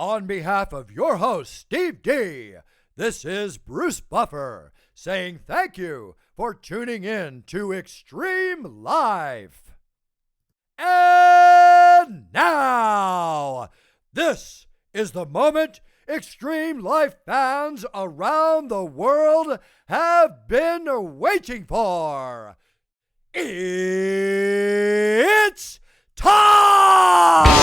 On behalf of your host, Steve D., this is Bruce Buffer saying thank you for tuning in to Xtreme Lyfe. And now, this is the moment Xtreme Lyfe fans around the world have been waiting for. It's time!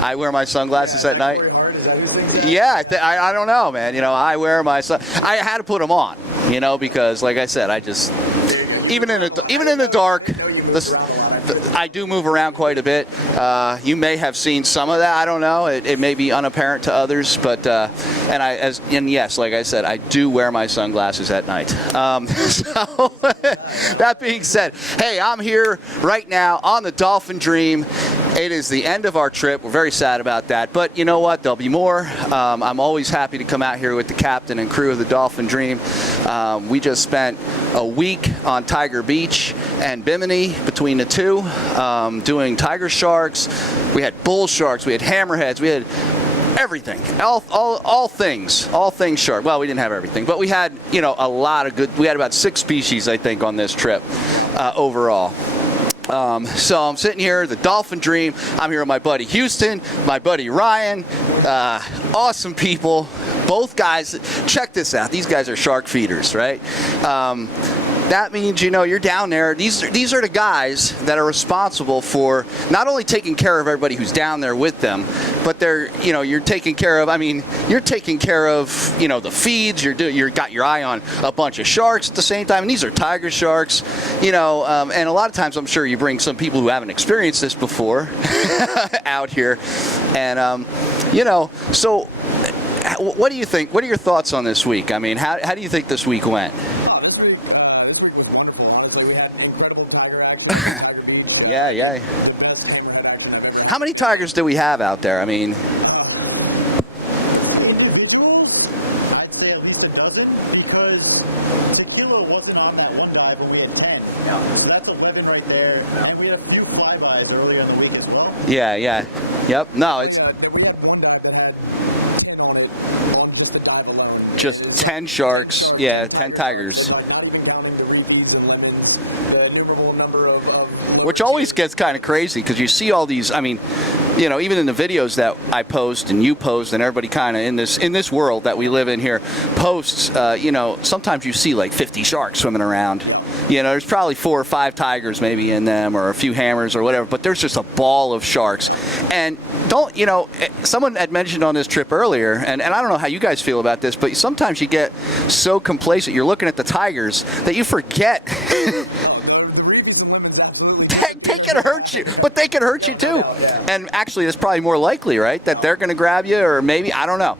I wear my sunglasses at night. Yeah, I don't know, man. You know, I wear my I had to put them on, you know, because like I said, I just even in the dark, I do move around quite a bit. You may have seen some of that. I don't know. It may be unapparent to others, but and yes, like I said, I do wear my sunglasses at night. So that being said, hey, I'm here right now on the Dolphin Dream. It is the end of our trip. We're very sad about that, but you know what? There'll be more. I'm always happy to come out here with the captain and crew of the Dolphin Dream. We just spent a week on Tiger Beach and Bimini between the two, doing tiger sharks. We had bull sharks. We had hammerheads. We had everything, all things shark. Well, we didn't have everything, but we had, you know, a lot of good. We had about 6 species, I think, on this trip overall. So I'm sitting here, the Dolphin Dream. I'm here with my buddy Houston, my buddy Ryan. Awesome people. Both guys, check this out. These guys are shark feeders, right? That means, you know, you're down there. These are the guys that are responsible for not only taking care of everybody who's down there with them, but you're taking care of, you're taking care of, you know, the feeds. You're got your eye on a bunch of sharks at the same time. And these are tiger sharks, you know, and a lot of times I'm sure you bring some people who haven't experienced this before out here. And, you know, so what do you think? What are your thoughts on this week? I mean, how do you think this week went? Yeah. How many tigers do we have out there? I mean, I'd say at least a dozen, because the kilo wasn't on that one dive, but we had 10. Yeah. So that's 11 right there. And we had a few flybys early on the week as well. Yeah. Yep. No, it's just 10 sharks. Yeah, 10 tigers. Which always gets kind of crazy because you see all these, I mean, you know, even in the videos that I post and you post and everybody kind of in this world that we live in here posts, you know, sometimes you see like 50 sharks swimming around. You know, there's probably 4 or 5 tigers maybe in them or a few hammers or whatever, but there's just a ball of sharks. And you know, someone had mentioned on this trip earlier, and I don't know how you guys feel about this, but sometimes you get so complacent, you're looking at the tigers, that you forget they can hurt you, but they can hurt you too. And actually, it's probably more likely, right, that they're going to grab you, or maybe, I don't know.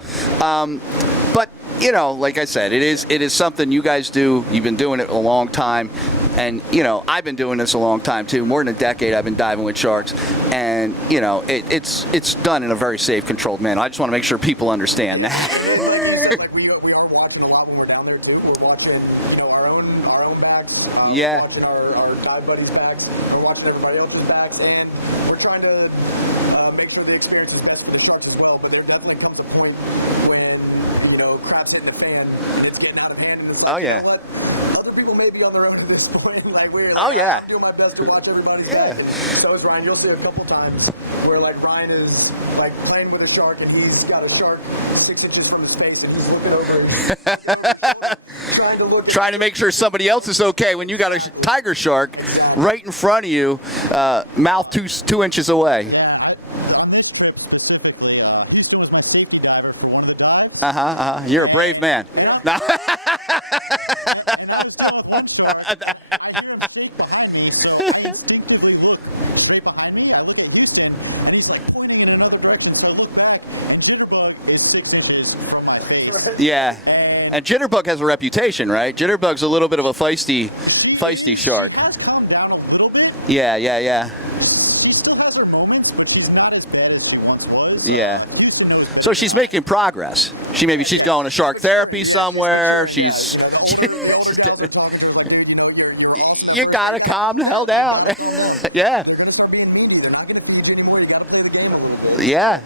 But you know, like I said, it is something you guys do. You've been doing it a long time, and you know, I've been doing this a long time too. More than a decade, I've been diving with sharks, and you know, it's done in a very safe, controlled manner. I just want to make sure people understand that. Like we are watching a lot when we're down there too. We're watching, you know, our own backs. Yeah. We're watching our dive buddies' backs. We're watching everybody else's backs, and we're trying to make sure the experience is best for the sharks as well. But there definitely comes a point when, you know, crap's hitting the fan. It's getting out of hand. Oh yeah. You know what? Other people may be on their own at this point. Like oh yeah. I do my best to watch everybody. Yeah. That was Ryan. You'll see a couple times where like Ryan is like playing with a shark and he's got a shark 6 inches from his face and he's looking over. trying to make sure somebody else is okay when you got a tiger shark right in front of you, mouth 2 inches away. You're a brave man. Yeah, and Jitterbug has a reputation, right? Jitterbug's a little bit of a feisty shark. Yeah. Yeah. So she's making progress. She's going to shark therapy somewhere. She's getting, you gotta calm the hell down. Yeah. Yeah.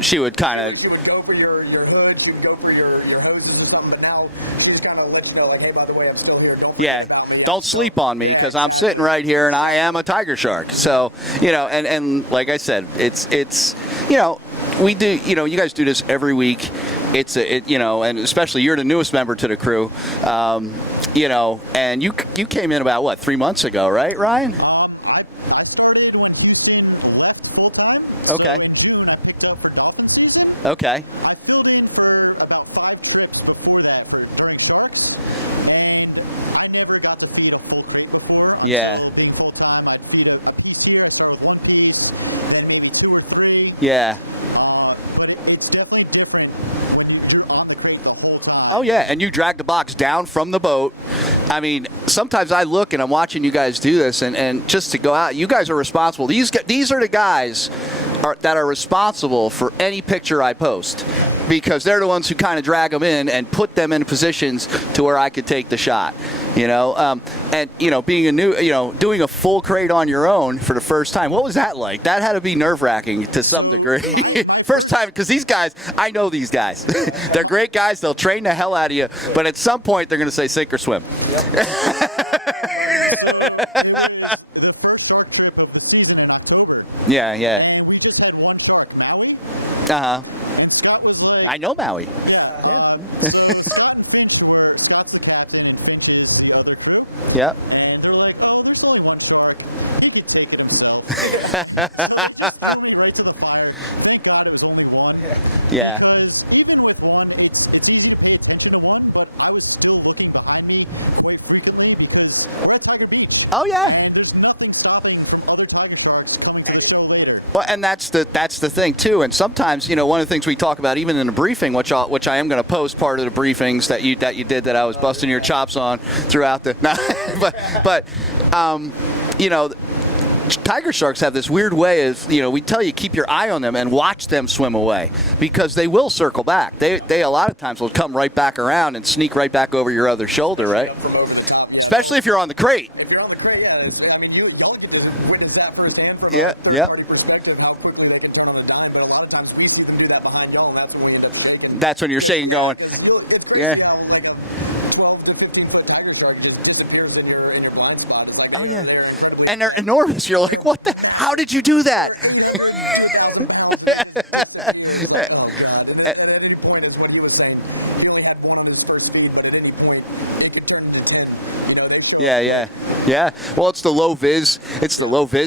She would kind of. You would go for your hoods, you'd go for your hoses or something else. She just kind of let you know, like, hey, by the way, I'm still here. Don't sleep on me because I'm sitting right here and I am a tiger shark. So, and like I said, it's we do, you guys do this every week. And especially you're the newest member to the crew, and you came in about, what, 3 months ago, right, Ryan? Okay. Yeah. Oh, yeah, and you drag the box down from the boat. I mean, sometimes I look and I'm watching you guys do this, and just to go out, you guys are responsible. These are the guys that are responsible for any picture I post, because they're the ones who kind of drag them in and put them in positions to where I could take the shot. And being doing a full crate on your own for the first time, what was that like? That had to be nerve-wracking to some degree. First time, because these guys, I know these guys. They're great guys. They'll train the hell out of you, but at some point they're going to say sink or swim. Yeah. I know Maui. Yeah. Yeah. Oh yeah. Well, and that's the thing too. And sometimes, one of the things we talk about, even in the briefing, which I am going to post part of the briefings that you did that I was busting your chops on throughout the. But tiger sharks have this weird way of, we tell you keep your eye on them and watch them swim away, because they will circle back. They a lot of times will come right back around and sneak right back over your other shoulder, right? Especially if you're on the crate. Yeah. That's when you're shaking, going, yeah. Oh yeah, and they're enormous. You're like, what the? How did you do that? Yeah. Well, it's the low vis.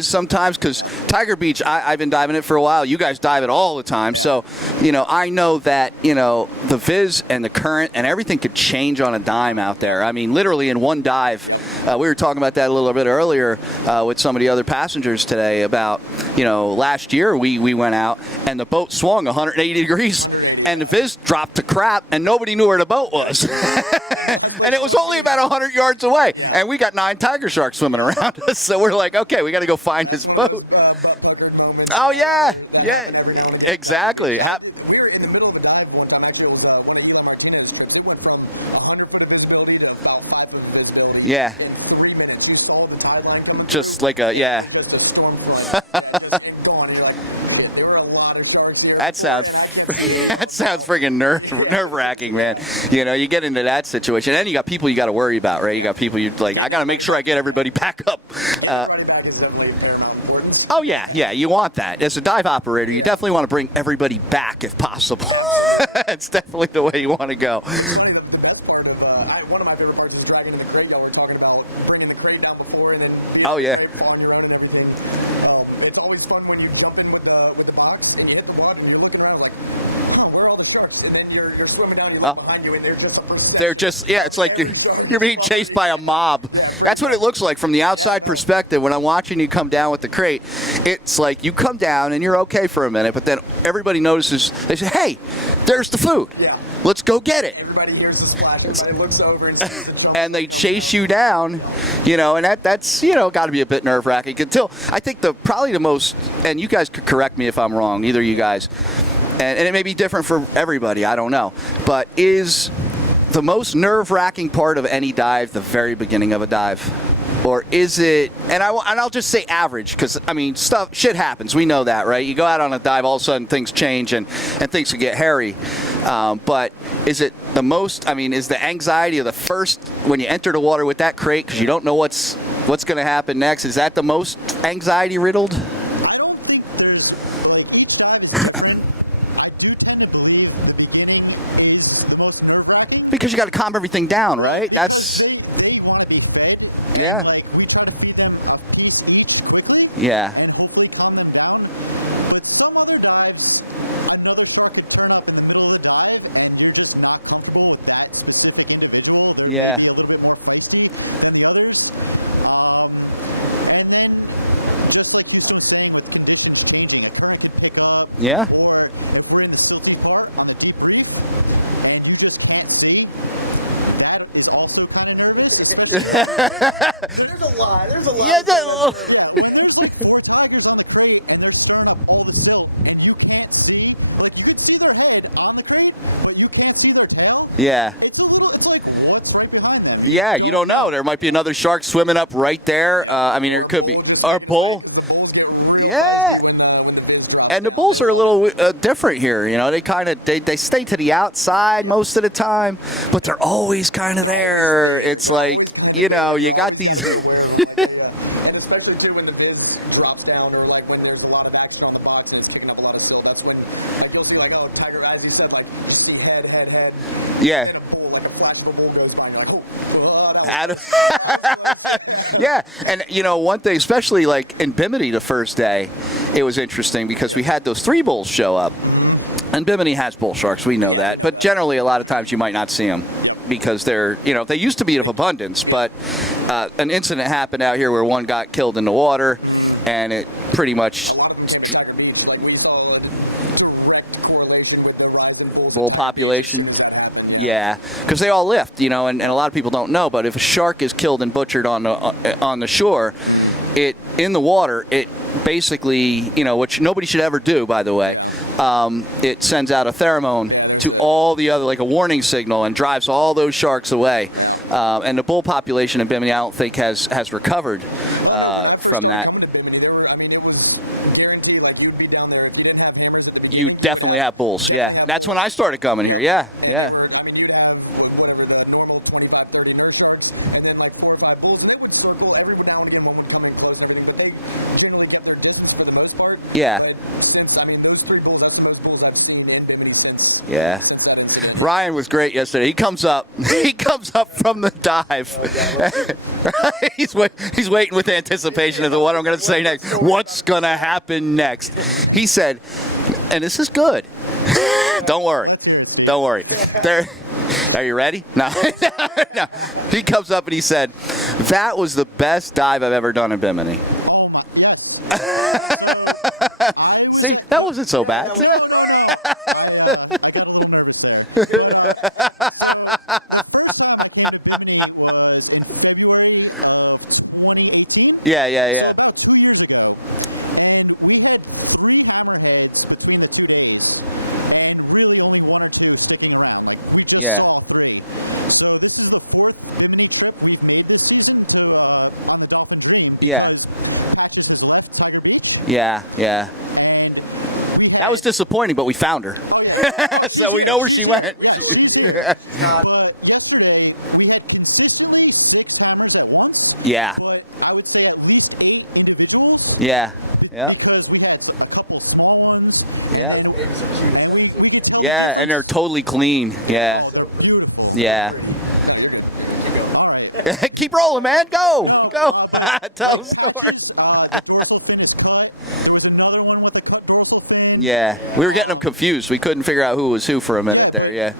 Sometimes, because Tiger Beach, I've been diving it for a while. You guys dive it all the time. So, I know that, the viz and the current and everything could change on a dime out there. I mean, literally in one dive, we were talking about that a little bit earlier with some of the other passengers today about, last year we went out and the boat swung 180 degrees and the viz dropped to crap and nobody knew where the boat was. And it was only about 100 yards away. And we got 9 tiger sharks swimming around us. So we're like, okay, we got to go find this boat. Oh, yeah. Exactly. Yeah. Just like yeah. That sounds freaking nerve-wracking, man. You get into that situation, and you got people you got to worry about, right? You got people you're like, I got to make sure I get everybody back up. Oh, yeah, you want that. As a dive operator, you definitely want to bring everybody back if possible. It's definitely the way you want to go. That's part of, one of my favorite parts is dragging the crate that we're talking about, bringing the crate down before and then Oh, yeah. on your own and everything. It's always fun when you jump in with the box and you hit the water and you're looking around like, wow, where are all the sharks? And then you're swimming down, you look behind you and they're just It's like you're being chased by a mob. That's what it looks like from the outside perspective when I'm watching you come down with the crate. It's like you come down and you're okay for a minute, but then everybody notices, they say, hey, there's the food. Yeah. Let's go get it. Everybody hears the splash, everybody looks over and sees the jump. And they chase you down, and that's got to be a bit nerve-wracking. Until I think probably the most, and you guys could correct me if I'm wrong, either of you guys, and it may be different for everybody, I don't know, but is the most nerve-wracking part of any dive the very beginning of a dive? Or is it, and I'll just say average, because, shit happens. We know that, right? You go out on a dive, all of a sudden things change and things can get hairy. But is it the most, is the anxiety of the first, when you enter the water with that crate, because you don't know what's going to happen next, is that the most anxiety-riddled? I don't think there's Because you got to calm everything down, right? That's... Yeah. Yeah. Yeah. Yeah. There's a lot. Yeah, Yeah. Yeah, you don't know. There might be another shark swimming up right there. There could be. Or bull. Yeah. And the bulls are a little different here. They kind of they stay to the outside most of the time, but they're always kind of there. It's like, you got these. And especially too when the bids drop down or like when there's a lot of action on the box or picking up a lot of stuff, that's when you'll see like, oh, Tiger, as you said, like you see head. Yeah. Like a flash from goes by, like, Yeah, and one thing, especially like in Bimini the first day, it was interesting because we had those 3 bulls show up, and Bimini has bull sharks, we know that, but generally a lot of times you might not see them because they're, they used to be of abundance, but an incident happened out here where one got killed in the water, and it pretty much bull population. Yeah, because they all lift, and a lot of people don't know, but if a shark is killed and butchered on the shore, in the water, it basically, which nobody should ever do, by the way, it sends out a pheromone to all the other, like a warning signal, and drives all those sharks away. And the bull population in Bimini, I don't think has recovered from that. You definitely have bulls, yeah. That's when I started coming here, yeah. Yeah. Yeah. Ryan was great yesterday. He comes up from the dive. He's waiting with anticipation of what I'm going to say next. What's going to happen next? He said, and this is good. Don't worry. Are you ready? No. No. He comes up and he said, that was the best dive I've ever done in Bimini. See, that wasn't so bad. Yeah. Yeah. Yeah. That was disappointing, but we found her. So we know where she went. Yeah. Yeah. Yeah. Yeah, and they're totally clean. Yeah. Yeah. Keep rolling, man. Go. Tell the story. Yeah. We were getting them confused. We couldn't figure out who was who for a minute there. Yeah.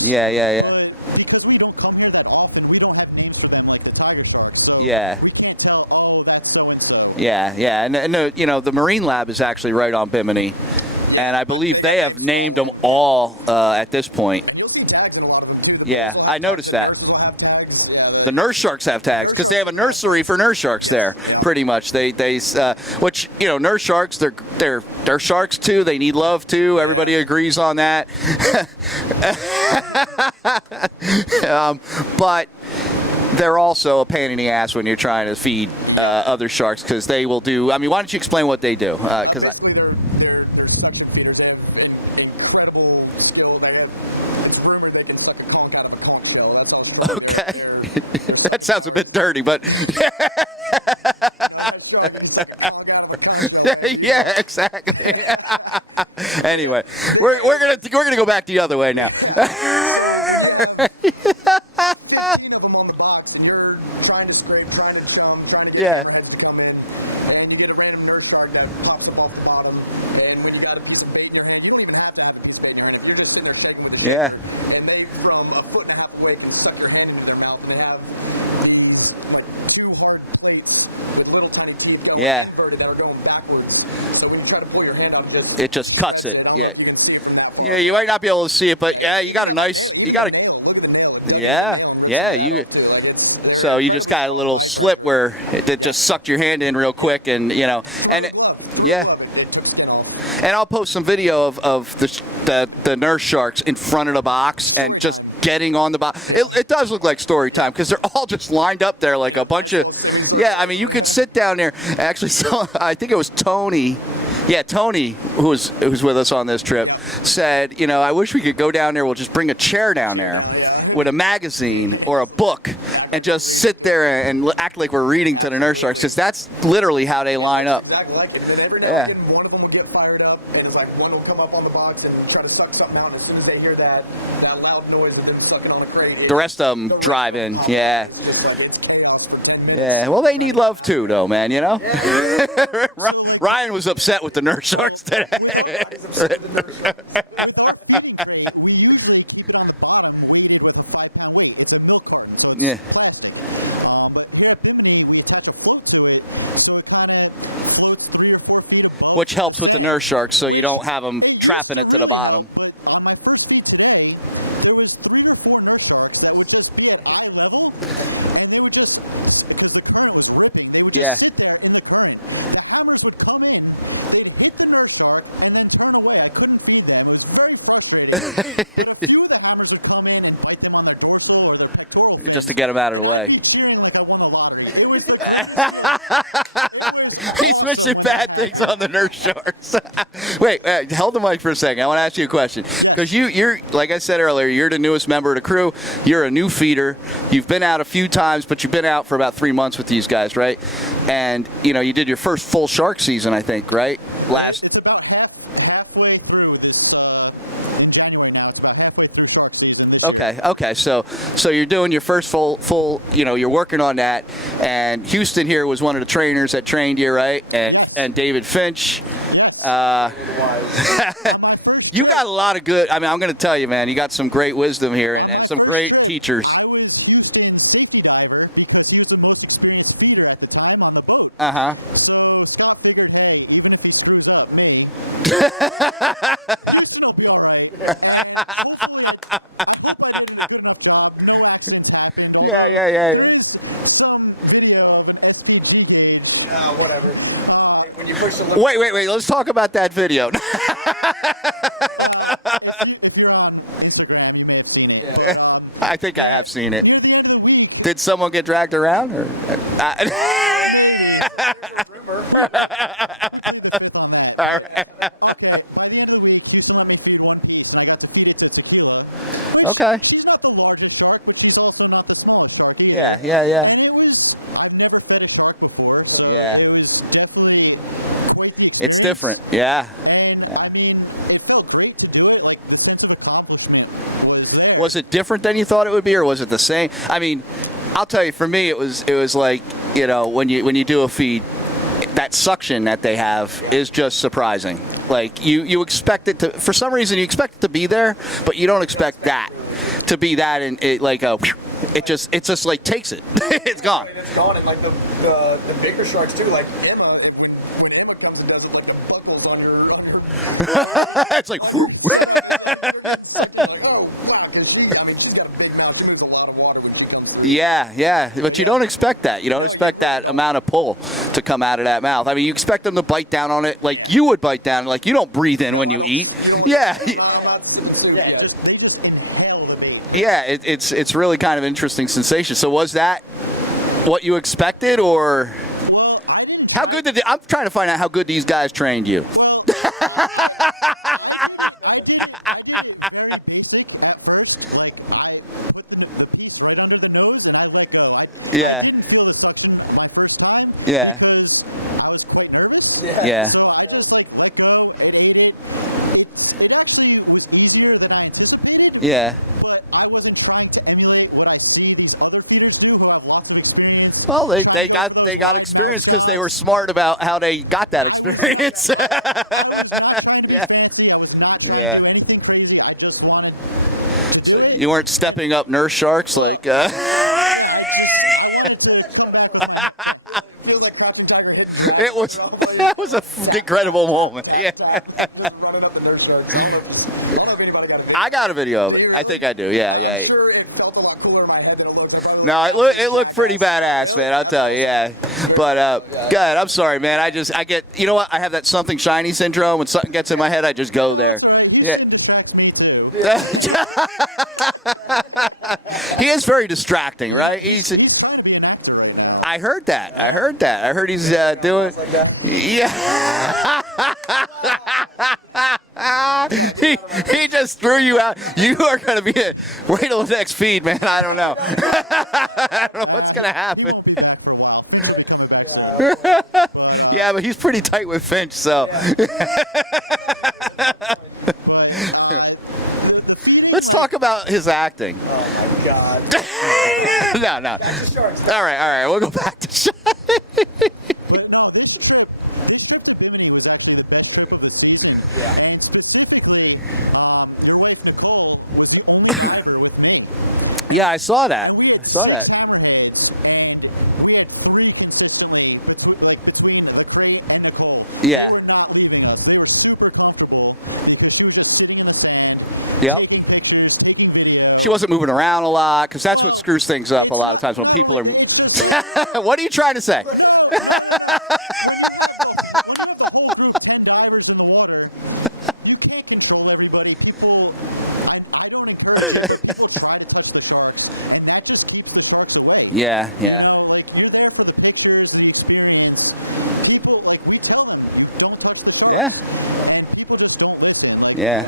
Yeah. Yeah, and the Marine Lab is actually right on Bimini, and I believe they have named them all at this point. Yeah, I noticed that. The nurse sharks have tags because they have a nursery for nurse sharks there. Pretty much, which nurse sharks they're sharks too. They need love too. Everybody agrees on that. But they're also a pain in the ass when you're trying to feed other sharks because they will do. I mean, why don't you explain what they do? Because okay. That sounds a bit dirty, but yeah, exactly. Anyway, we're gonna go back the other way now. Yeah. Yeah. Yeah. It just cuts it. Yeah. Yeah, you might not be able to see it, but yeah, so you just got a little slip where it just sucked your hand in real quick, and yeah. And I'll post some video of the nurse sharks in front of the box and just getting on the box. It does look like story time because they're all just lined up there like a bunch of. Yeah, I mean you could sit down there. Actually, so I think it was Tony. Yeah, Tony, who's with us on this trip, said, I wish we could go down there. We'll just bring a chair down there with a magazine or a book and just sit there and act like we're reading to the nurse sharks because that's literally how they line up. Exactly like it. And every now and then one of them will get fired up, and it's like one will come up on the box and try to suck something out. As soon as they hear that loud noise that they're sucking on a crate, the rest of them drive in. Yeah. Yeah, well, they need love too, though, man. Ryan was upset with the nurse sharks today. Yeah. Which helps with the nurse sharks, so you don't have them trapping it to the bottom. Yeah. Just to get him out of the way. He's wishing bad things on the nurse sharks. Wait, hold the mic for a second. I want to ask you a question. Because you're, like I said earlier, you're the newest member of the crew. You're a new feeder. You've been out a few times, but you've been out for about 3 months with these guys, right? And, you did your first full shark season, I think, right? Okay. So you're doing your first full. You're working on that. And Houston here was one of the trainers that trained you, right? And David Finch. You got a lot of good. I mean, I'm going to tell you, man. You got some great wisdom here and some great teachers. Uh-huh. Yeah. No, whatever. When you push the Wait. Let's talk about that video. I think I have seen it. Did someone get dragged around? Or? All right. Okay. Yeah, yeah, yeah. Yeah. It's different. Yeah. Yeah. Was it different than you thought it would be, or was it the same? I mean, I'll tell you, for me, it was like, you know, when you do a feed, that suction that they have is just surprising. Like you expect it to, for some reason, you expect it to be there, but you don't expect that to be that, and it like it just like takes it. It's gone. And it's gone, and like the bigger sharks too, like Emma. When Emma comes and does like the buckles on her. It's like. Oh, God, and I mean, she's got a big mouth too, with a lot of water. Yeah, but you don't expect that. You don't expect that amount of pull to come out of that mouth. I mean, you expect them to bite down on it like you would bite down. Like you don't breathe in when you eat. Yeah. Yeah, it's really kind of interesting sensation. So was that what you expected, or how good did I'm trying to find out how good these guys trained you. Yeah. Yeah. Yeah. Yeah. Well, they got experience because they were smart about how they got that experience. Yeah. Yeah. So you weren't stepping up nurse sharks like. That was an incredible moment. Yeah. I got a video of it. I think I do. Yeah. No, it looked pretty badass, man. I'll tell you. Yeah. But God, I'm sorry, man. I get. You know what? I have that something shiny syndrome. When something gets in my head, I just go there. Yeah. He is very distracting, right? I heard that. I heard he's doing. Yeah. He just threw you out. You are going to be wait till the next feed, man. I don't know. I don't know what's going to happen. Yeah, but he's pretty tight with Finch, so. Let's talk about his acting. Oh my God. No. All right. We'll go back to Sharks. Yeah, I saw that. Yeah. Yep. She wasn't moving around a lot because that's what screws things up a lot of times when people are. What are you trying to say? Yeah. Yeah. Yeah.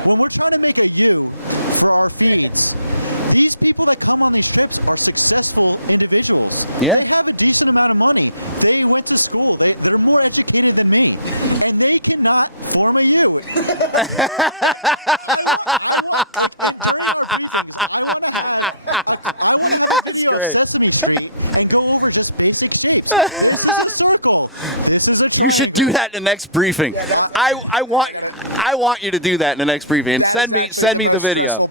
That's great. You should do that in the next briefing. I want you to do that in the next briefing. And send me the video.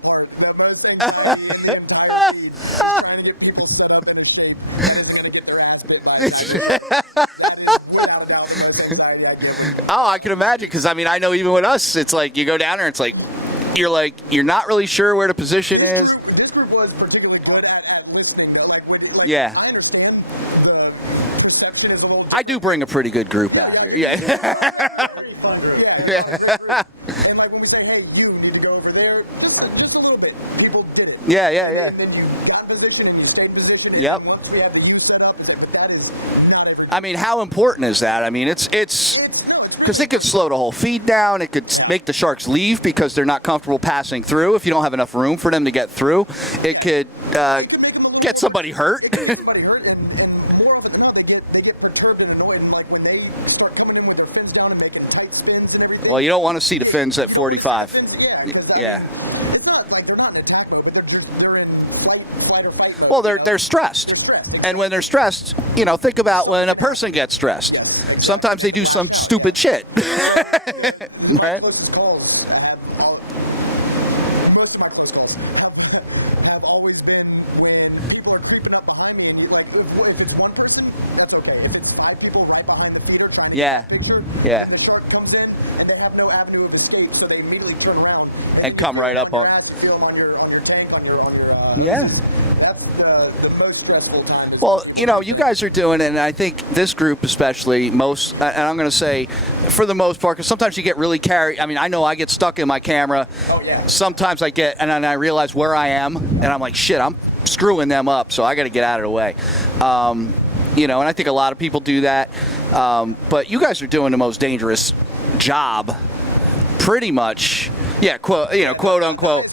Oh, I can imagine, because I mean, I know even with us, it's like you go down there, it's like you're not really sure where the position is. Yeah. I do bring a pretty good group out here. Yeah. Yeah. Yep. I mean, how important is that? I mean, it's because it could slow the whole feed down. It could make the sharks leave because they're not comfortable passing through. If you don't have enough room for them to get through, it could get somebody hurt. Well, you don't want to see the fins at 45. Yeah. Well, they're stressed. And when they're stressed, think about when a person gets stressed. Sometimes they do some stupid shit. Right? Yeah. Yeah. And come right up on. Yeah. Well, you guys are doing it, and I think this group especially, and I'm going to say for the most part, because sometimes you get really carried. I mean, I know I get stuck in my camera. Oh, yeah. Sometimes I get, and then I realize where I am, and I'm like, shit, I'm screwing them up, so I got to get out of the way. And I think a lot of people do that. But you guys are doing the most dangerous job, pretty much. Yeah, quote unquote.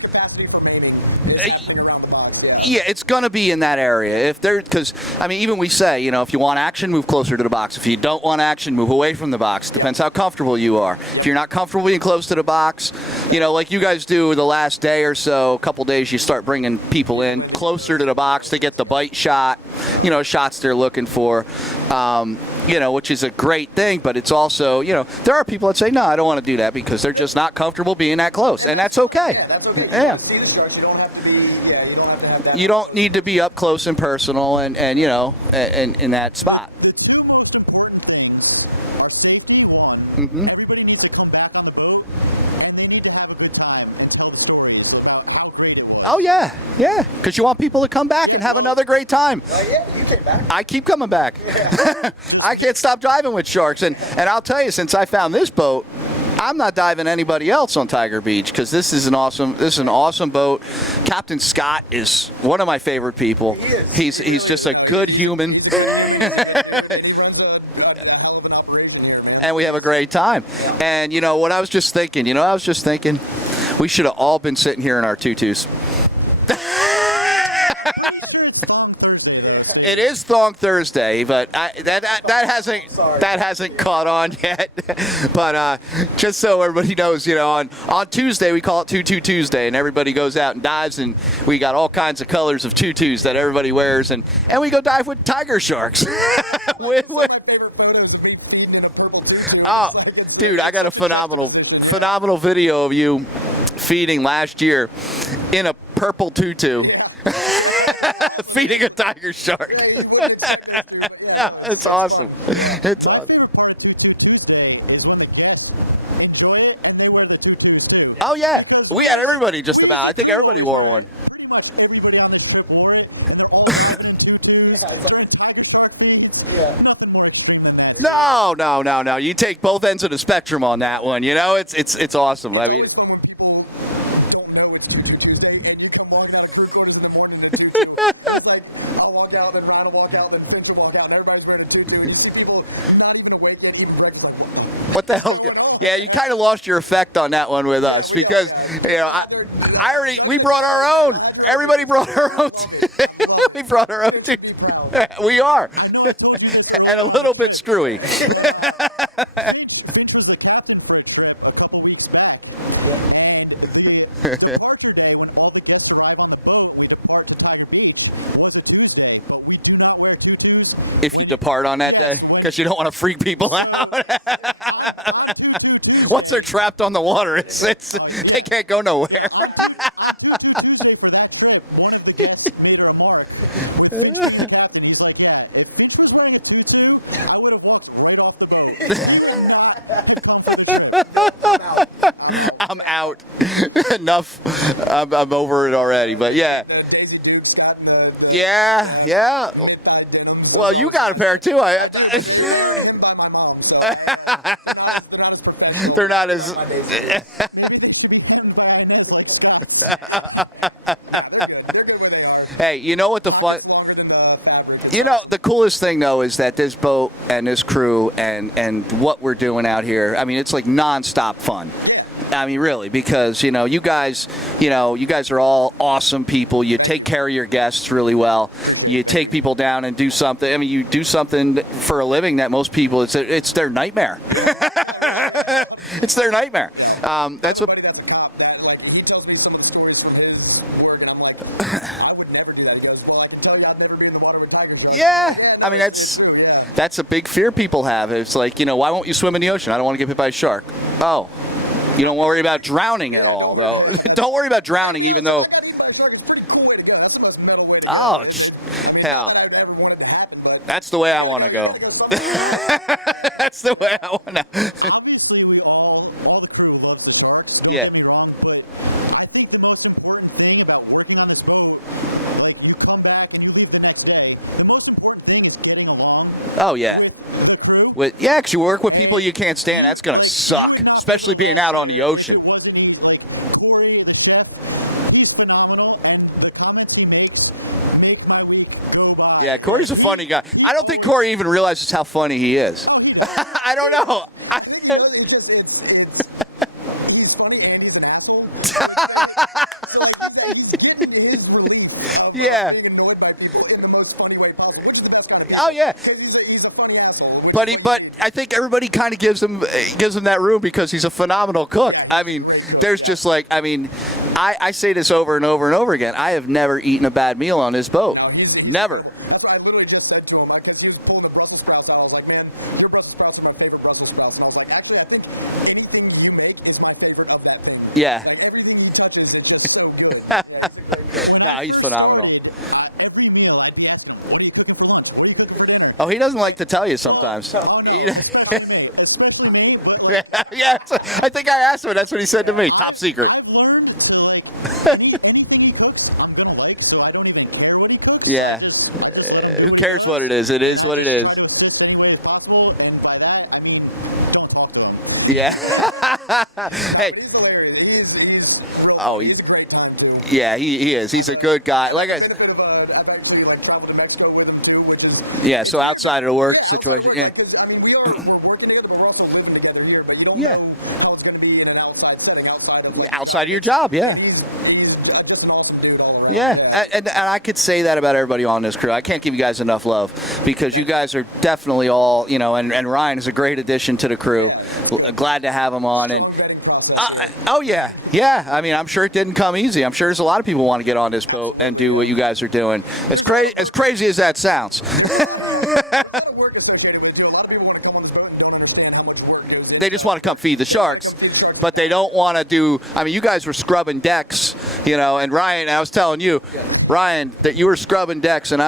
Yeah, it's going to be in that area. Because even we say, if you want action, move closer to the box. If you don't want action, move away from the box. Depends how comfortable you are. If you're not comfortable being close to the box, like you guys do the last day or so, a couple days, you start bringing people in closer to the box to get the bite shot, shots they're looking for, which is a great thing. But it's also, there are people that say, no, I don't want to do that because they're just not comfortable being that close. And that's okay. Yeah. You don't need to be up close and personal and in that spot. Mm-hmm. Oh, yeah. Yeah. Because you want people to come back and have another great time. Yeah, you came back. I keep coming back. Yeah. I can't stop driving with sharks. And I'll tell you, since I found this boat, I'm not diving anybody else on Tiger Beach because this is an awesome boat. Captain Scott is one of my favorite people. He's just a good human. And we have a great time. And what I was just thinking, we should have all been sitting here in our tutus. It is Thong Thursday, but that hasn't caught on yet. But just so everybody knows, on Tuesday we call it Tutu Tuesday, and everybody goes out and dives, and we got all kinds of colors of tutus that everybody wears, and we go dive with tiger sharks. Oh, dude, I got a phenomenal video of you feeding last year in a purple tutu. Feeding a tiger shark. Yeah, it's awesome. It's awesome. Oh, yeah. We had everybody just about. I think everybody wore one. No. You take both ends of the spectrum on that one. It's awesome. I mean. What the hell? Yeah, you kind of lost your effect on that one with us because we brought our own. Everybody brought our own. We brought our own too. We are, and a little bit screwy. If you depart on that day, because you don't want to freak people out. Once they're trapped on the water, they can't go nowhere. I'm out. Enough. I'm over it already. But yeah. Well, you got a pair too. They're not as. Hey, you know what the fun? You know, the coolest thing, though, is that this boat and this crew and what we're doing out here, I mean, it's like nonstop fun. I mean, really, because, you guys are all awesome people. You take care of your guests really well. You take people down and do something. I mean, you do something for a living that most people, it's their nightmare. It's their nightmare. That's what... Yeah, I mean, that's a big fear people have. It's like, why won't you swim in the ocean? I don't want to get hit by a shark. Oh, you don't worry about drowning at all, though. Don't worry about drowning, even though... Oh, hell. That's the way I want to go. That's the way I want to... Yeah. Oh, yeah. Because you work with people you can't stand. That's going to suck, especially being out on the ocean. Yeah, Corey's a funny guy. I don't think Corey even realizes how funny he is. I don't know. Yeah. Oh, yeah. But I think everybody kind of gives him that room because he's a phenomenal cook. I mean, there's just like, I say this over and over and over again. I have never eaten a bad meal on this boat. Never. Yeah. No, he's phenomenal. Oh, he doesn't like to tell you sometimes. Yeah, I think I asked him. That's what he said to me. Top secret. Yeah. Who cares what it is? It is what it is. Yeah. Hey. Oh, he is. He's a good guy. Like I. Yeah, so outside of the work situation, yeah. Yeah. Outside of your job, yeah. Yeah, and I could say that about everybody on this crew. I can't give you guys enough love because you guys are definitely all, and Ryan is a great addition to the crew. Glad to have him on. And oh, yeah. Yeah, I mean, I'm sure it didn't come easy. I'm sure there's a lot of people who want to get on this boat and do what you guys are doing. As crazy as that sounds. They just want to come feed the sharks, but they don't want to do... I mean, you guys were scrubbing decks, and Ryan, I was telling you, Ryan, that you were scrubbing decks, and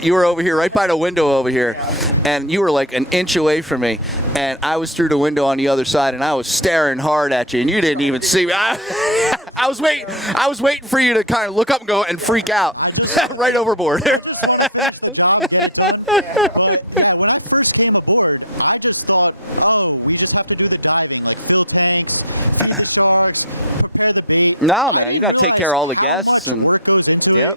you were over here, right by the window over here, and you were like an inch away from me, and I was through the window on the other side, and I was staring hard at you, and you didn't even see me. I was waiting for you to kind of look up and go and freak out right overboard. No, man, you got to take care of all the guests and yep.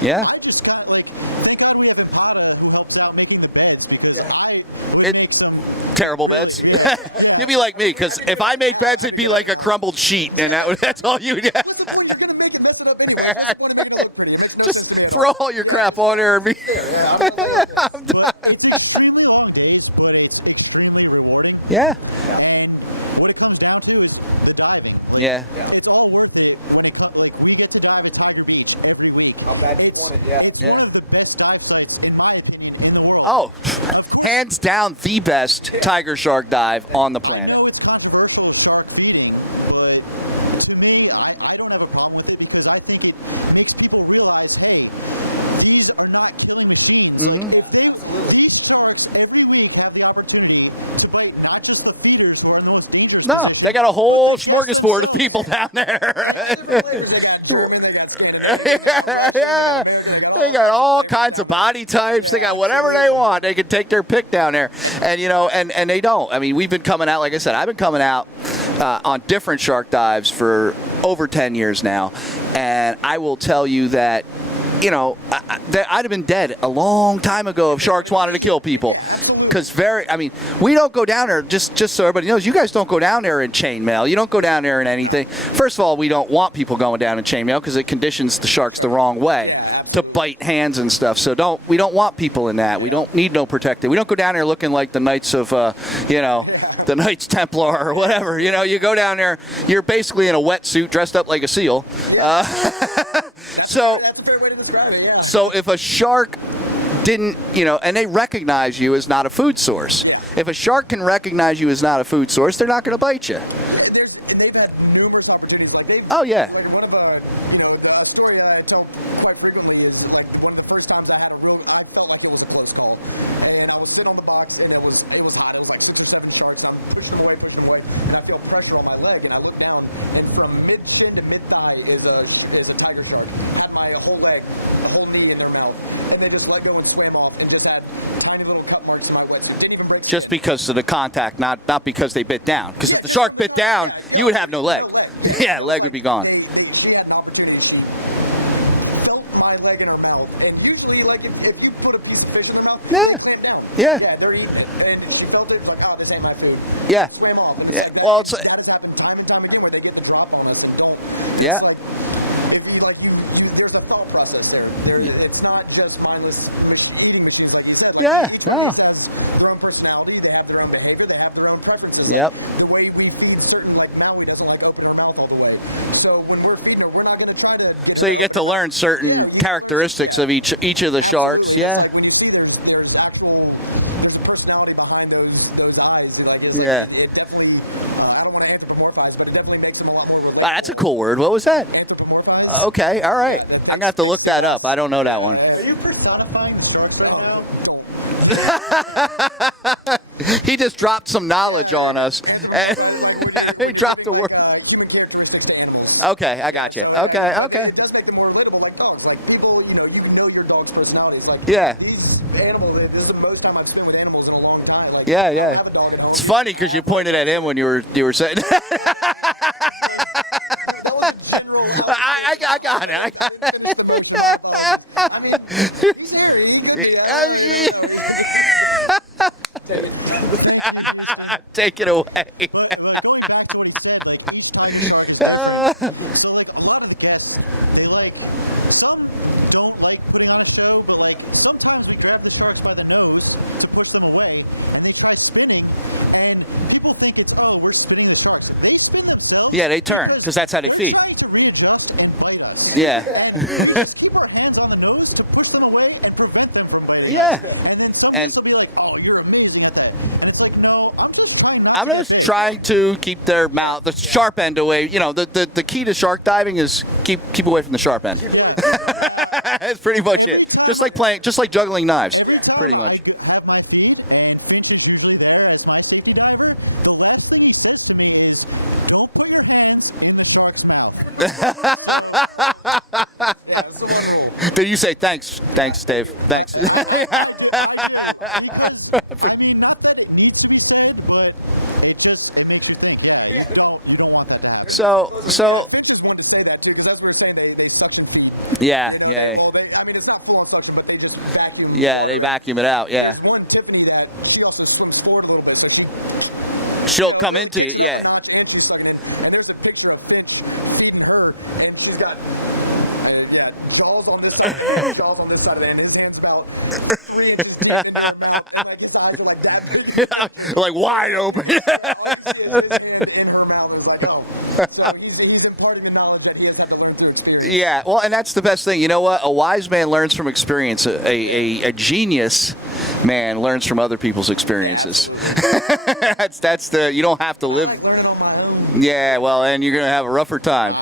Yeah. Terrible beds. You'd be like me, because if I made beds, it'd be like a crumbled sheet, and that's all you get. Just throw all your crap on there and be... I'm done. Yeah. Yeah. Yeah. Oh, hands down the best tiger shark dive on the planet. Mm-hmm. No, they got a whole smorgasbord of people down there. Yeah. They got all kinds of body types. They got whatever they want. They can take their pick down there. And, and they don't. I mean, we've been coming out, like I said, I've been coming out on different shark dives for over 10 years now. And I will tell you that, I'd have been dead a long time ago if sharks wanted to kill people. Because we don't go down there, just so everybody knows, you guys don't go down there in chainmail. You don't go down there in anything. First of all, we don't want people going down in chainmail because it conditions the sharks the wrong way to bite hands and stuff. So we don't want people in that. We don't need no protective. We don't go down there looking like the Knights of, the Knights Templar or whatever. You go down there, you're basically in a wetsuit dressed up like a seal. So if a shark didn't, and they recognize you as not a food source. If a shark can recognize you as not a food source, they're not going to bite you. Oh, yeah. Just because of the contact, not because they bit down. Because if the shark bit down, you would have no leg. Yeah, leg would be gone. Yeah. Yeah. Yeah. Yeah. Well, it's. Yeah. Yeah. No. Yep. So you get to learn certain characteristics of each of the sharks. Yeah. Yeah. Wow, that's a cool word. What was that? Okay. All right. I'm gonna have to look that up. I don't know that one. He just dropped some knowledge on us. He dropped a word. Okay, I got you. Okay. Yeah. Yeah. It's funny because you pointed at him when you were saying. I got it. Take it away. Yeah, they turn because that's how they feed. Yeah. Yeah. And I'm just trying to keep their mouth, the sharp end away. The key to shark diving is keep away from the sharp end. That's pretty much it. Just like juggling knives, pretty much. Did you say thanks? Thanks, Dave. Thanks. So. Yeah. Yeah, they vacuum it out. Yeah. She'll come into you. Yeah. Like wide open. Yeah, well, and that's the best thing. You know what? A wise man learns from experience. A genius man learns from other people's experiences. That's the. You don't have to live. Yeah, well, and you're gonna have a rougher time.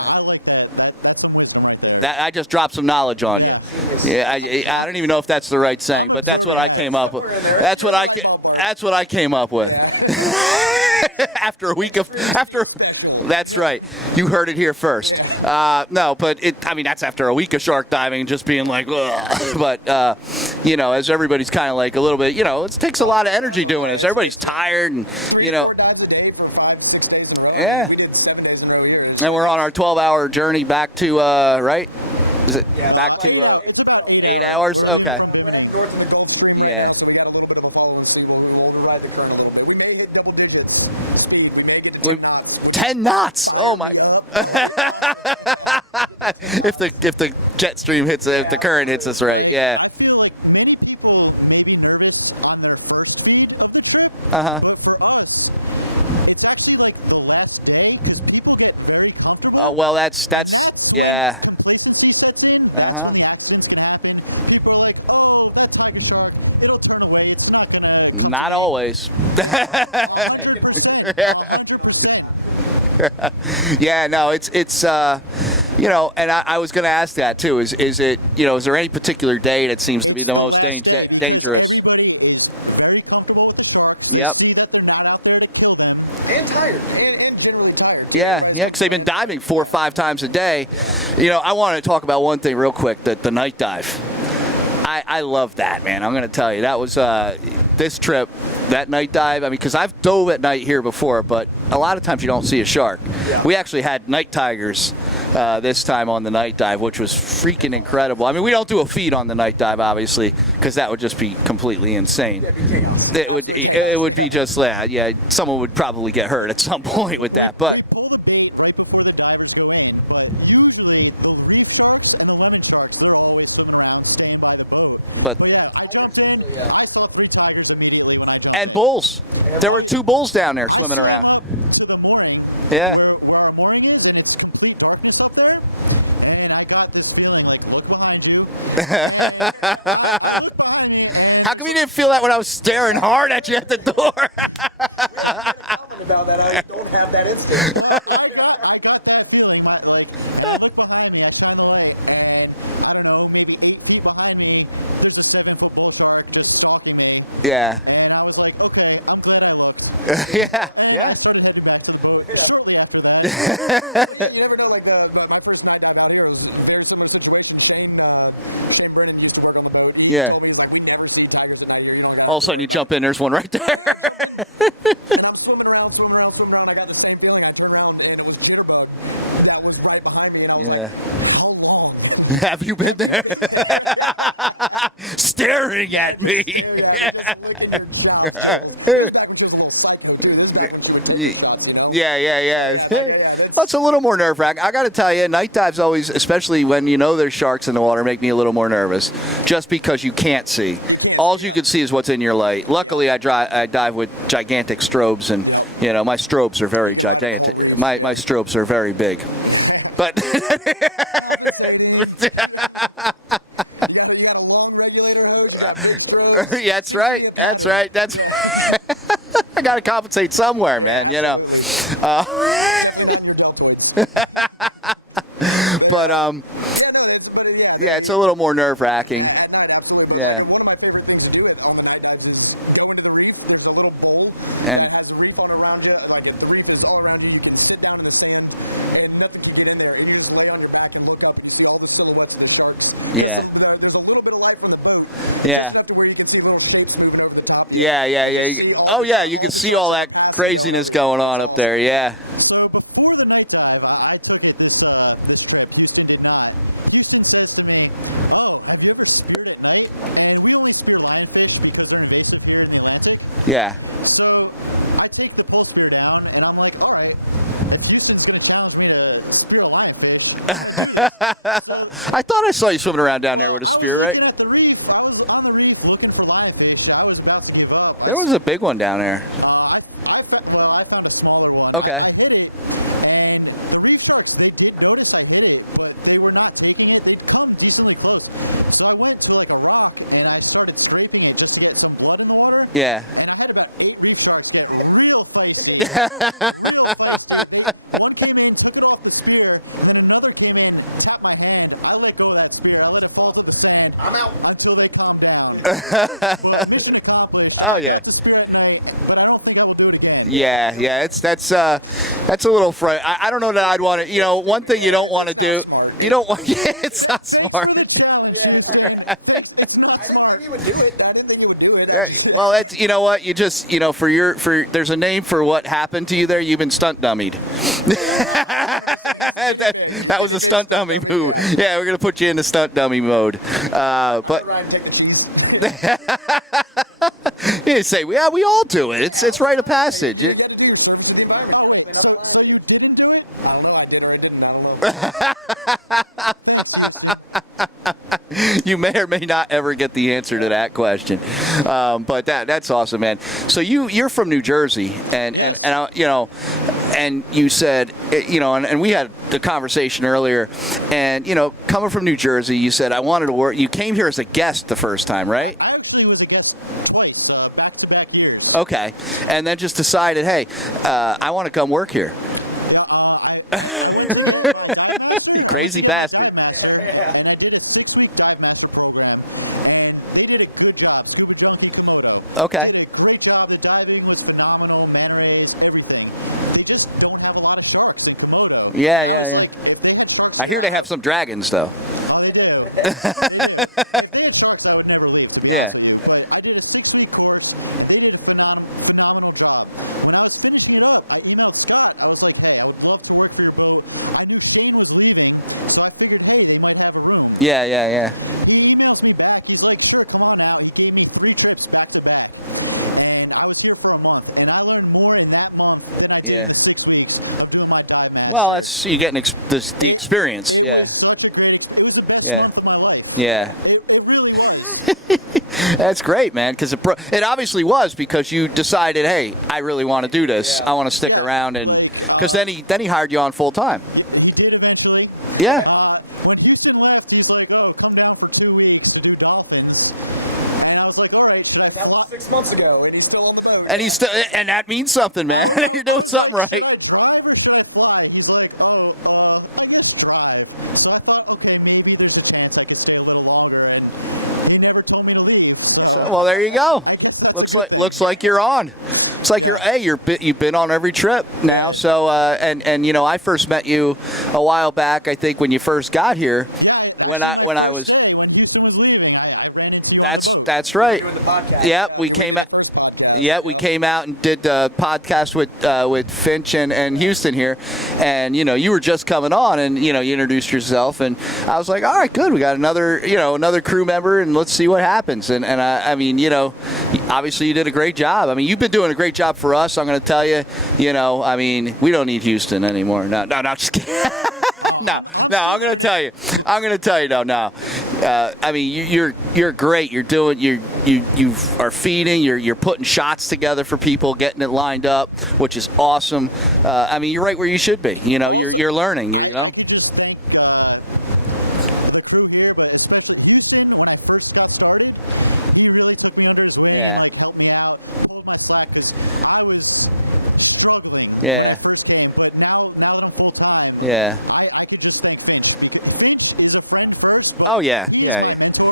That I just dropped some knowledge on you. Yeah, I don't even know if that's the right saying, but that's what I came up with. That's what I came up with. After a week of that's right. You heard it here first. No, but that's after a week of shark diving, just being like, ugh. But as everybody's kind of like a little bit, it takes a lot of energy doing this. Everybody's tired, and yeah. And we're on our 12-hour journey back to right? Is it back to 8 hours? Okay. Yeah. 10 knots. Oh my God. if the jet stream hits it, if the current hits us right, yeah. Oh well, that's yeah. Not always. Yeah, no, it's and I was going to ask that too. Is it is there any particular day that seems to be the most dangerous? Yep. And tired. And generally tired. Yeah, because they've been diving 4 or 5 times a day. I want to talk about one thing real quick, the night dive. I love that, man. I'm going to tell you. That was this trip, that night dive. Because I've dove at night here before, but a lot of times you don't see a shark. Yeah. We actually had night tigers this time on the night dive, which was freaking incredible. We don't do a feed on the night dive, obviously, because that would just be completely insane. Yeah, it'd be chaos. It would be just, yeah, someone would probably get hurt at some point with that, but... And bulls. There were 2 bulls down there swimming around. Yeah. How come you didn't feel that when I was staring hard at you at the door? About that, I don't have that instinct. Yeah. Yeah. Yeah. All of a sudden you jump in, there's one right there. Yeah. Have you been there? Staring at me. Yeah. Well, it's a little more nerve-wracking. I got to tell you, night dives always, especially when there's sharks in the water, make me a little more nervous, just because you can't see. All you can see is what's in your light. Luckily, I dive with gigantic strobes, and my strobes are very gigantic. My strobes are very big, but. Yeah, that's right. I got to compensate somewhere, man. But yeah, it's a little more nerve-wracking. Yeah. And yeah. Oh yeah, you can see all that craziness going on up there. Yeah. Yeah. I thought I saw you swimming around down there with a spear, right? There was a big one down there. Okay. Yeah. I'm out. Oh yeah. Yeah. That's a little front. I don't know that I'd want to. You know, one thing you don't want to do. You don't want. Yeah, it's not smart. I didn't think he would do it. Well, that's, you know what, you just, you know, there's a name for what happened to you there. You've been stunt dummied. that was a stunt dummy move. Yeah, we're gonna put you in the stunt dummy mode. But you say, yeah, we all do it. It's rite of passage. You may or may not ever get the answer to that question, but that's awesome, man. So you're from New Jersey, and you know, and you said, you know, and we had the conversation earlier, and you know, coming from New Jersey, you said I wanted to work. You came here as a guest the first time, right? Okay, and then just decided, hey, I want to come work here. You crazy bastard. Okay. Yeah. I hear they have some dragons, though. Yeah. Yeah. Yeah. Well, that's you getting the experience. Yeah. That's great, man. Because it obviously was because you decided, hey, I really want to do this. I want to stick around, and because then he hired you on full time. Yeah. That was 6 months ago, and he's still on the boat. And that means something, man. You're doing something right. So, well, there you go. Looks like you're on. It's like you've been on every trip now. So and you know, I first met you a while back. I think when you first got here, when I was. That's right. Yep, we came out. Yeah, we came out and did the podcast with Finch and Houston here, and you know, you were just coming on, and you know, you introduced yourself, and I was like, all right, good, we got another crew member, and let's see what happens. And I mean, you know, obviously you did a great job. I mean, you've been doing a great job for us. I'm going to tell you, you know, I mean, we don't need Houston anymore. No, just kidding. No, I'm going to tell you. No. I mean, you're great. You're doing you are feeding. You're putting shots together for people, getting it lined up, which is awesome. I mean, you're right where you should be. You know, you're learning. You know. Yeah. Oh, yeah.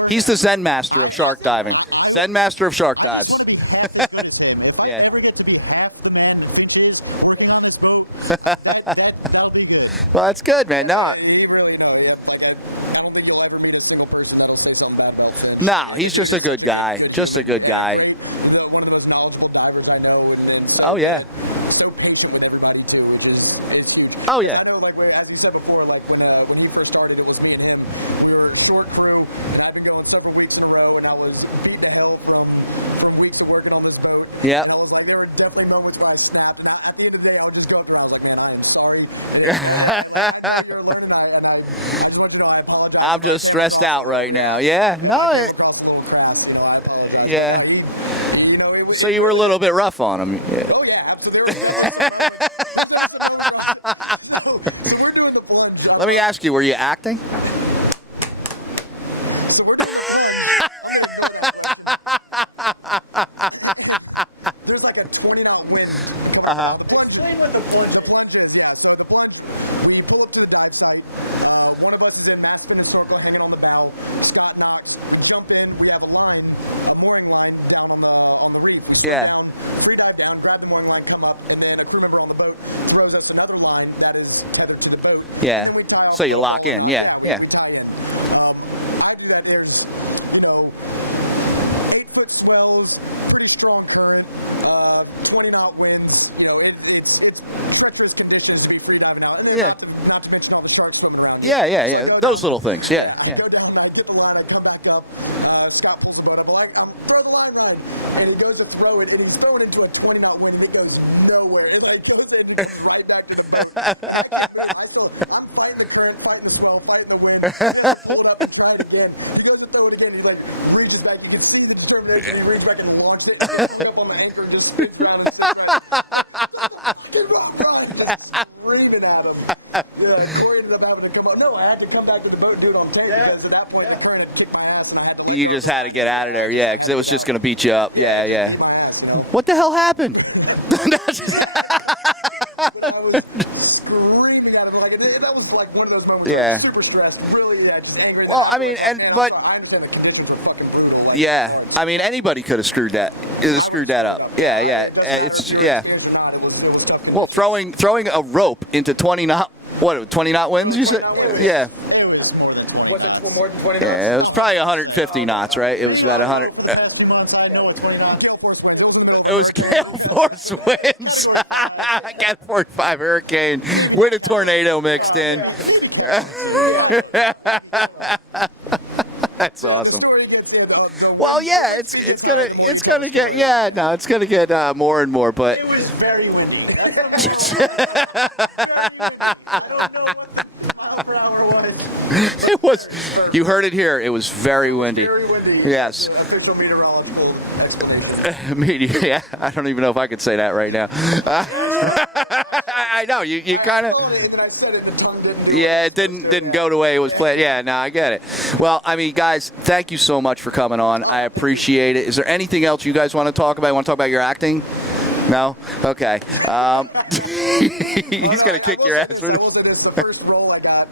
He's the Zen master of shark diving. Zen master of shark dives. Yeah. Well, that's good, man. No, he's just a good guy. Oh, yeah. Yep. I'm just stressed out right now. Yeah. No. Yeah. So you were a little bit rough on him. Yeah. Let me ask you, were you acting? Uh-huh. Yeah. Yeah. So you lock in. Yeah. Yeah. I do that there. 8'12", pretty strong current, 20 knot wind. It's especially conditions to be free out now. Yeah. Yeah. Those little things. Yeah. And he goes to throw it, and he's throwing it into a 20 knot wind, and it goes nowhere. It goes right back to the boat. I'm fighting the current, fighting the slow, fighting the wind. He pulled up and tried again. He goes to throw it again. He's like, reaches back. You can see the determination. He reaches back and launches it. He pulls up on the anchor and just spins around and spins around. Screaming at him. They're like, worried about having to come up. No, I had to come back to the boat and do it on tape because at that point, the current kicked my ass and I had to. You just had to get out of there, yeah, because it was just going to beat you up. Yeah. What the hell happened? Yeah. Well, I mean, yeah, I mean, anybody could have screwed that up. Yeah. Well, throwing a rope into 20 knot winds, you said? Yeah. Was it more than 20 knots? Yeah, it was probably 150 knots, right? It was about 100. It was gale force winds. Cat 45 hurricane with a tornado mixed in. That's awesome. Well, yeah, it's gonna get more and more, but it was very windy. It was. You heard it here. It was very windy. Yes. Yeah, I don't even know if I could say that right now. I know you kind of. Yeah, it didn't go the way it was planned. Yeah, no, I get it. Well, I mean, guys, thank you so much for coming on. I appreciate it. Is there anything else you guys want to talk about? You want to talk about your acting? No? Okay. He's going to kick your ass. The first role I got,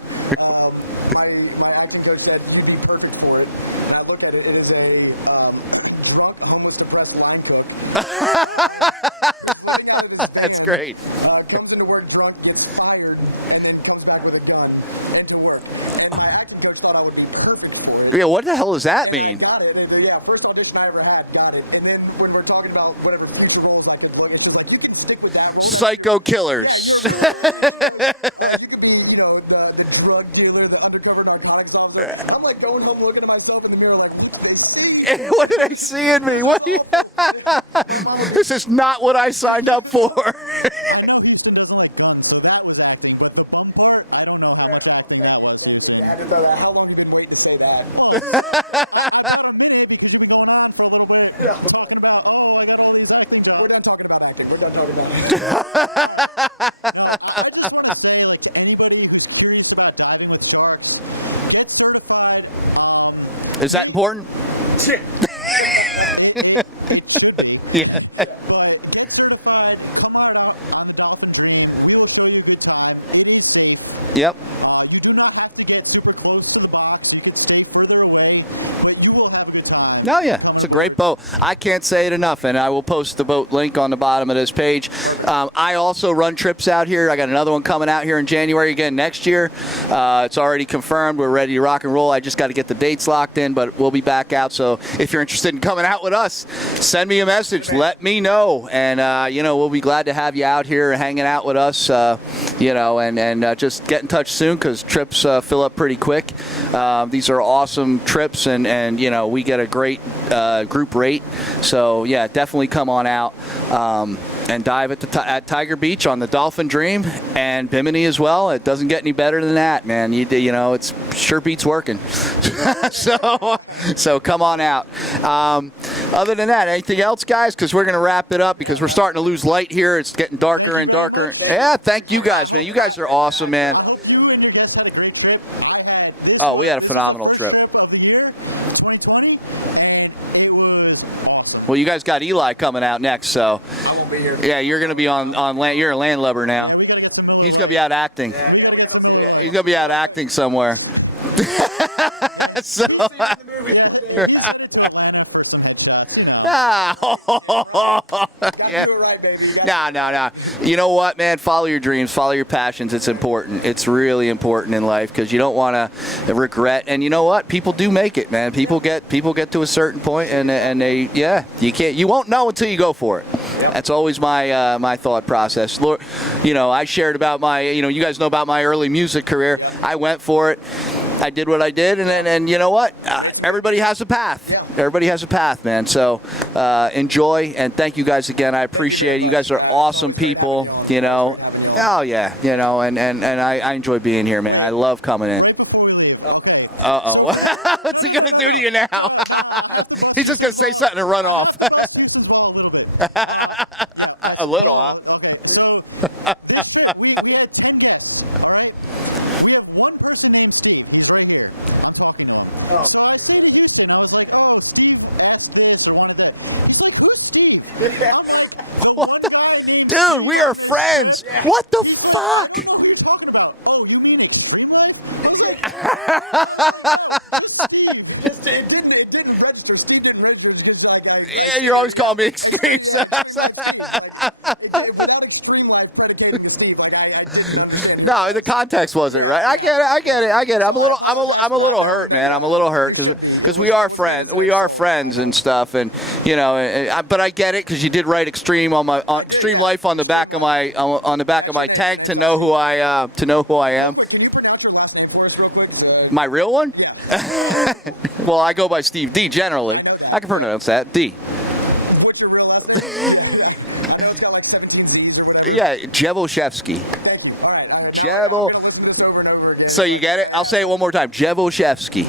my acting coach said, you'd be perfect for it. And I looked at it, it was a drunk, homeless, suppressed mind coach. That's great. Comes into work drunk, gets fired, and then comes back with a gun into work. And my acting coach thought I would be perfect for it. Yeah, what the hell does that mean? Got it. And so, yeah, first audition I ever had, got it. And then when we're talking about whatever future roles I could play, it's like, you can stick with that one. Psycho killers. You could be, the drug dealer, the undercover narcotics officer. I'm like going home looking at myself in the mirror like, what did they see in me? What? This is not what I signed up for. thank you. Yeah, how long have you been waiting to say that? We're done talking about Is that important? Yeah. Yep. No, yeah, it's a great boat. I can't say it enough, and I will post the boat link on the bottom of this page. I also run trips out here. I got another one coming out here in January again next year. It's already confirmed. We're ready to rock and roll. I just got to get the dates locked in, but we'll be back out. So if you're interested in coming out with us, send me a message. Let me know, and we'll be glad to have you out here hanging out with us. And just get in touch soon because trips fill up pretty quick. These are awesome trips, and we get a great group rate. So yeah, definitely come on out and dive at Tiger Beach on the Dolphin Dream and Bimini as well. It doesn't get any better than that, man. It's sure beats working. so come on out. Other than that, anything else, guys? Because we're going to wrap it up because we're starting to lose light here. It's getting darker and darker. Yeah, thank you guys, man. You guys are awesome, man. Oh, we had a phenomenal trip. Well, you guys got Eli coming out next, so I won't be here. Yeah, you're going to be on land. You're a landlubber now. He's going to be out acting. He's going to be out acting somewhere. So. Yeah. No. You know what, man? Follow your dreams, follow your passions. It's important. It's really important in life because you don't want to regret. And you know what? People do make it, man. People get to a certain point, and they, you won't know until you go for it. That's always my thought process. I shared about you guys know about my early music career. I went for it. I did what I did, and you know what? Everybody has a path. Everybody has a path, man. So enjoy, and thank you guys again. I appreciate it. You guys are awesome people, Oh, yeah, and I enjoy being here, man. I love coming in. Uh-oh. What's he going to do to you now? He's just going to say something and run off. A little, huh? What the? Dude, we are friends. What the fuck? Yeah, you're always calling me extreme. No, the context wasn't right. I get it. I'm a little hurt, man. I'm a little hurt because we are friends. We are friends and stuff, and but I get it because you did write Xtreme on Xtreme Lyfe on the back of my tank to know who I am. My real one? Well, I go by Steve D generally. I can pronounce that D. Yeah, Jevoshevsky. So you get it? I'll say it one more time. Jevoshevsky.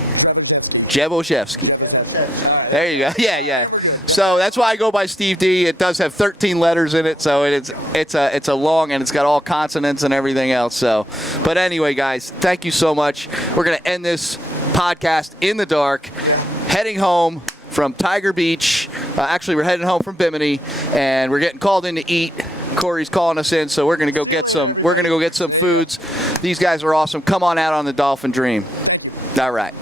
There you go. Yeah. So that's why I go by Steve D. It does have 13 letters in it, so it's a long, and it's got all consonants and everything else. So, but anyway, guys, thank you so much. We're gonna end this podcast in the dark, heading home from Tiger Beach. Actually, we're heading home from Bimini, and we're getting called in to eat. Corey's calling us in, so we're gonna go get some foods. These guys are awesome. Come on out on the Dolphin Dream. All right.